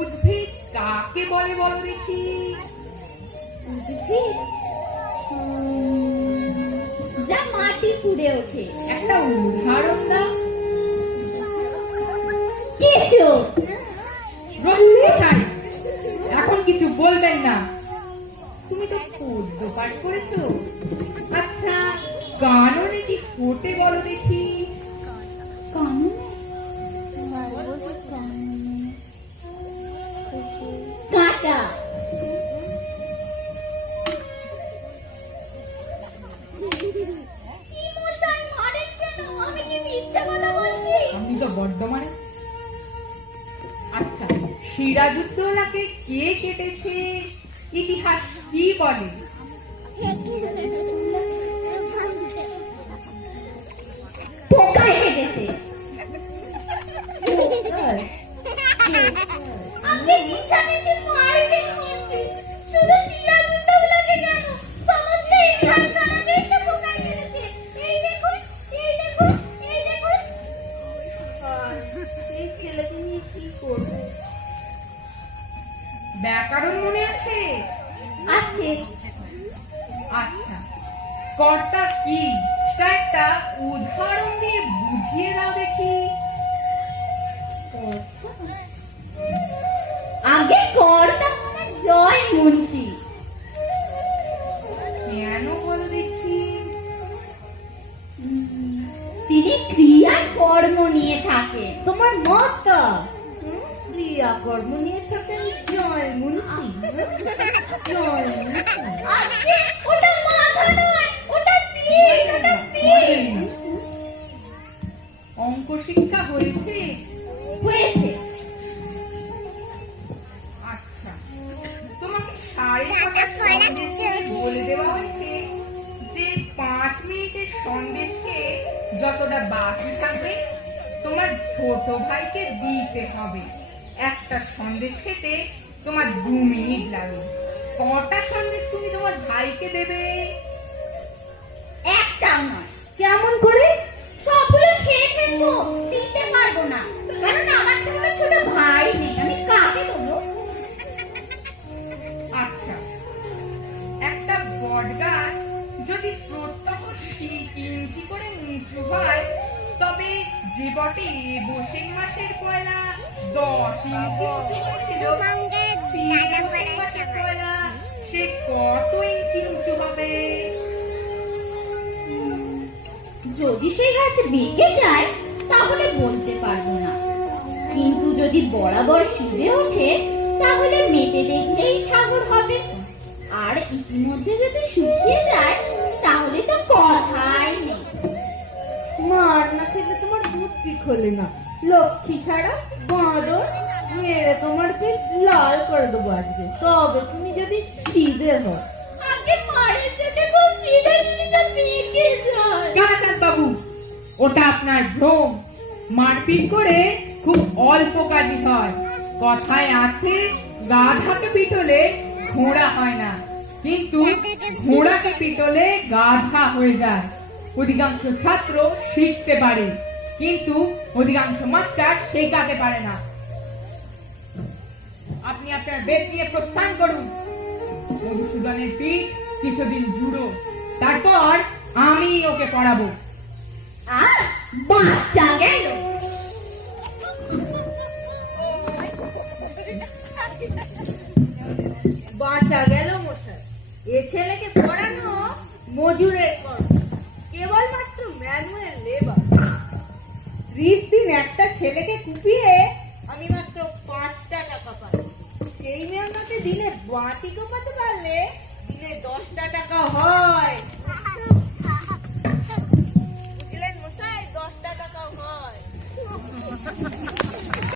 উদ্ভিদ কাকে বলে বলো দেখি? উদ্ভিদ যা মাটি খুঁড়ে ওঠে। একটা উদাহরণ দাও। কেঁচো। এখন কিছু বলবেন না। তুমি তো পদ্য পাঠ করেছো। আচ্ছা, কাননে কি ফোটে বলো দেখি? কাঁটা। কি মশাই মারেন কেন? আমি কি মিথ্যা কথা বলছি? আমি তো বর্ধমানে। আচ্ছা, সিরাজউদ্দৌলাকে কে কেটেছে? ইতিহাস কি বলে? পোকায় কেটেছে। আপনি মিথ্যা মিথ্যে মারবেন বলছি। শুধু সিরাজউদ্দৌলাকে কেন, সমস্ত ইতিহাসটাকে তো পোকায় কেটেছে। এই দেখুন, এই দেখুন, এই দেখুন। এই ছেলেকে নিয়ে কি করবো? ব্যাকরণ মনে আছে? আছে। আচ্ছা, কর্তা কি তা একটা উদাহরণ দিয়ে বুঝিয়ে দাও দেখি। আগে কর্তা মানে জয় মুন্সি। কেন বলো দেখি? তিনি ক্রিয়া কর্ম নিয়ে থাকেন। তোমার মাতা ক্রিয়া কর্ম নিয়ে থাকেন জয় মুন্সি। জয় মুন্সি। আজকে ওটা মাথা নয়, ওটা পিঠ, ওটা পিঠ। অঙ্ক শিক্ষা হয়েছে? হয়েছে। আচ্ছা, তোমাকে 6:30 সন্দেশে বলে দেওয়া হয়েছে যে 5 মিনিটের সন্দেশকে যতটা বাকি থাকবে তোমার ছোট ভাইকে দিতে হবে। একটা সন্দেশ খেতে তোমার 2 মিনিট লাগে। কটা সন্দেশ তুমি তোমার ভাইকে দেবে? একটাও নয়। কেমন করে? সবগুলো খেয়ে ফেলবো, দিতে পারবো না, কারণ আমার তো কোনো ছোট ভাই নেই। আমি কাকে দেবো? আচ্ছা, একটা বট গাছ যদি প্রত্যহ 3 ইঞ্চি করে নিচু হয়, তবে যে বটে বৈশাখ মাসের পয়লা 10 ইঞ্চি উঁচু হয়েছিল, বৈশাখ মাসের পয়লা সে কত ইঞ্চি উঁচু হবে? যদি সেই গাছ বেঁকে যায় তাহলে বলতে পারবো না, কিন্তু যদি বরাবর সিঁড়ে ওঠে তাহলে মেপে দেখলেই ঠাকুর হবে। আর ইতিমধ্যে যদি শুকিয়ে যায় তাহলে তো কথাই নেই। মার না খেলে তোমার বুদ্ধি খোলে না। লক্ষ্মী ছাড়া বাঁদর মেরে তোমার পেট লাল করে দেবো আজকে, তবে তুমি যদি খিদে হও। আগে মারের চোখে খুব সিধে জিনিসটা বেঁকে যায়। কাকাত বাবু, ওটা আপনার ভ্রম। মারপিট করে খুব অল্প কাজই হয়। কথায় আছে, গাধাকে পিটলে ঘোড়া হয় না, কিন্তু ঘোড়াকে পিটলে গাধা হয়ে যায়। অধিকাংশ ছাত্র শিখতে পারে, কিন্তু অধিকাংশ মাস্টার শেখাতে পারে না। আপনি আপনার বেদ নিয়ে প্রস্থান করুন। মধুসূদনের পিঠ কিছুদিন জুড়ো, তারপর আমি ওকে পড়াবো। বাচ্চা গেল। বাঁচা গেল মশাই। এ ছেলেকে পড়ানো মজুরের কর্ম, কেবলমাত্র ম্যানুয়াল লেবার। 30 দিন একটা ছেলেকে কুপিয়ে আমি মাত্র 5 টাকা পাই। সেই মেহনতে দিনে বাটি কোপাতে পারলে